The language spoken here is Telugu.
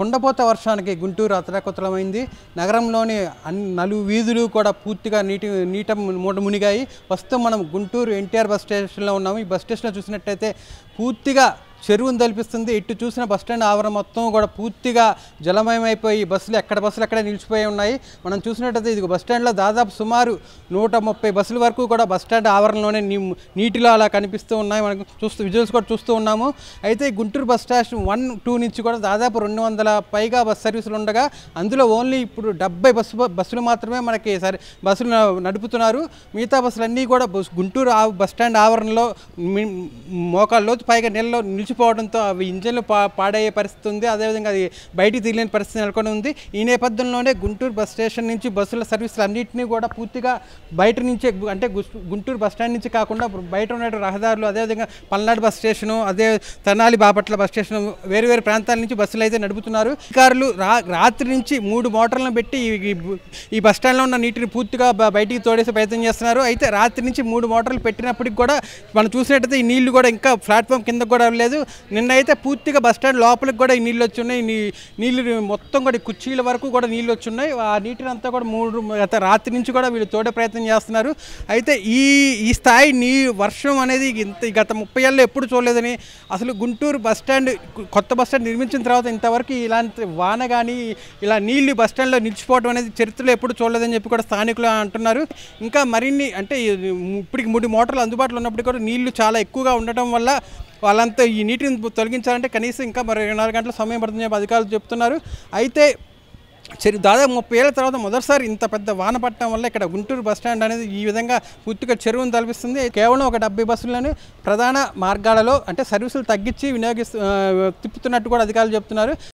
కుండపోత వర్షానికి గుంటూరు అతలాకుతలమైంది. నగరంలోని నలుగు వీధులు కూడా పూర్తిగా నీట మునిగాయి. ప్రస్తుతం మనం గుంటూరు ఎన్టీఆర్ బస్ స్టేషన్లో ఉన్నాము. ఈ బస్ స్టేషన్లో చూసినట్టయితే పూర్తిగా చెరువును తలపిస్తుంది. ఇటు చూసిన బస్టాండ్ ఆవరణ మొత్తం కూడా పూర్తిగా జలమయమైపోయి బస్సులు ఎక్కడ నిలిచిపోయి ఉన్నాయి. మనం చూసినట్టయితే ఇది బస్టాండ్లో దాదాపు సుమారు 130 బస్సుల వరకు కూడా బస్టాండ్ ఆవరణలోనే నీటిలో అలా కనిపిస్తూ ఉన్నాయి. మనం విజువల్స్ కూడా చూస్తూ ఉన్నాము. అయితే గుంటూరు బస్ స్టేషన్ 1, 2 నుంచి కూడా దాదాపు 200 పైగా బస్ సర్వీసులు ఉండగా అందులో ఓన్లీ ఇప్పుడు 70 బస్సులు మాత్రమే మనకి బస్సులు నడుపుతున్నారు. మిగతా బస్సులన్నీ కూడా గుంటూరు బస్టాండ్ ఆవరణలో మోకాళ్ళలోతు పైగా నీళ్ళలో నిలిచిపోవడంతో అవి ఇంజన్లు పాడయ్యే పరిస్థితి ఉంది. అదేవిధంగా అది బయటికి తీయలేని పరిస్థితి నెలకొని ఉంది. ఈ నేపథ్యంలోనే గుంటూరు బస్ స్టేషన్ నుంచి బస్సుల సర్వీసులు అన్నింటినీ కూడా పూర్తిగా బయట నుంచే, అంటే గుంటూరు బస్ స్టాండ్ నుంచి కాకుండా బయట ఉన్న రహదారులు, అదేవిధంగా పల్నాడు బస్ స్టేషను, అదే తెనాలి బాపట్ల బస్ స్టేషన్, వేరు ప్రాంతాల నుంచి బస్సులు అయితే నడుపుతున్నారు. అధికారులు రాత్రి నుంచి 3 మోటార్లను పెట్టి ఈ బస్ స్టాండ్లో ఉన్న నీటిని పూర్తిగా బయటికి తోడేసే ప్రయత్నం చేస్తున్నారు. అయితే రాత్రి నుంచి 3 మోటార్లు పెట్టినప్పటికి కూడా మనం చూసినట్టయితే ఈ నీళ్లు కూడా ఇంకా ప్లాట్ఫామ్ కింద కూడా లేదు. నిన్నైతే పూర్తిగా బస్టాండ్ లోపలికి కూడా ఈ నీళ్ళు వచ్చున్నాయి. నీళ్ళు మొత్తం కూడా కుర్చీల వరకు కూడా నీళ్ళు వచ్చున్నాయి. ఆ నీటిని అంతా కూడా రాత్రి నుంచి కూడా వీళ్ళు తోడే ప్రయత్నం చేస్తున్నారు. అయితే ఈ స్థాయి వర్షం అనేది గత 30 ఏళ్ళలో ఎప్పుడు చూడలేదని, అసలు గుంటూరు బస్టాండ్ కొత్త బస్టాండ్ నిర్మించిన తర్వాత ఇంతవరకు ఇలాంటి వాన కానీ ఇలా నీళ్లు బస్టాండ్లో నిలిచిపోవడం అనేది చరిత్రలో ఎప్పుడు చూడలేదని చెప్పి కూడా స్థానికులు అంటున్నారు. ఇంకా మరిన్ని, అంటే ఇప్పటికి 3 మోటార్లు అందుబాటులో ఉన్నప్పటికీ కూడా నీళ్లు చాలా ఎక్కువగా ఉండటం వల్ల వాళ్ళంతా ఈ నీటిని తొలగించాలంటే కనీసం ఇంకా మరి 24 గంటల సమయం పడుతుందని చెప్పి అధికారులు చెప్తున్నారు. అయితే దాదాపు 30 ఏళ్ల తర్వాత మొదటిసారి ఇంత పెద్ద వాన పట్టడం వల్ల ఇక్కడ గుంటూరు బస్టాండ్ అనేది ఈ విధంగా పూర్తిగా చెరువును తలపిస్తుంది. కేవలం ఒక 70 బస్సులను ప్రధాన మార్గాలలో, అంటే సర్వీసులు తగ్గించి తిప్పుతున్నట్టు కూడా అధికారులు చెప్తున్నారు.